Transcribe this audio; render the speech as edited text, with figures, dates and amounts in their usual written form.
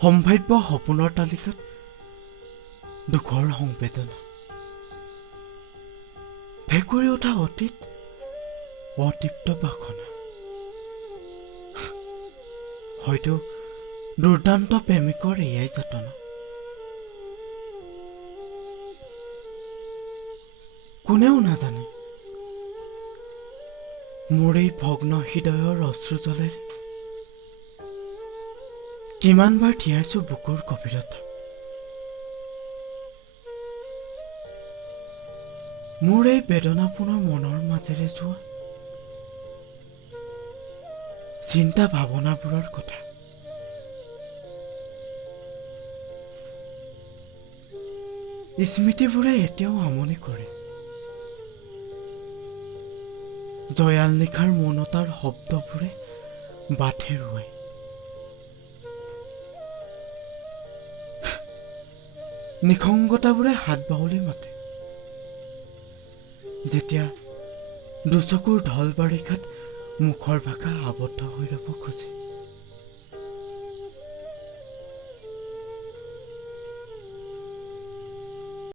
সম্ভাৱ্য সপোনৰ তালিকাত দুখৰ সংবেদনা ভেকুৰি উঠা অতীত অতৃপ্ত বাসনা হয়তো দুৰ্দান্ত প্ৰেমিকৰ এয়াই যাতনা কোনেও নাজানে মোৰ এই ভগ্ন হৃদয়ৰ অশ্ৰুজলেৰে কিমানবাৰ তিয়াইছো বুকুৰ গভীৰতা মোৰ এই বেদনাপূৰ্ণ মনৰ মাজেৰে যোৱা চিন্তা ভাৱনাবোৰৰ কথা স্মৃতিবোৰে এতিয়াও আমনি কৰে জয়াল নিশাৰ মনতাৰ শব্দবোৰে বাট হেৰুৱাই নিসংগতাবোৰে হাত বাউলি মাতে যেতিয়া দুচকুৰ ঢল বাৰিষাত মুখৰ ভাষা আবদ্ধ হৈ ৰ'ব খোজে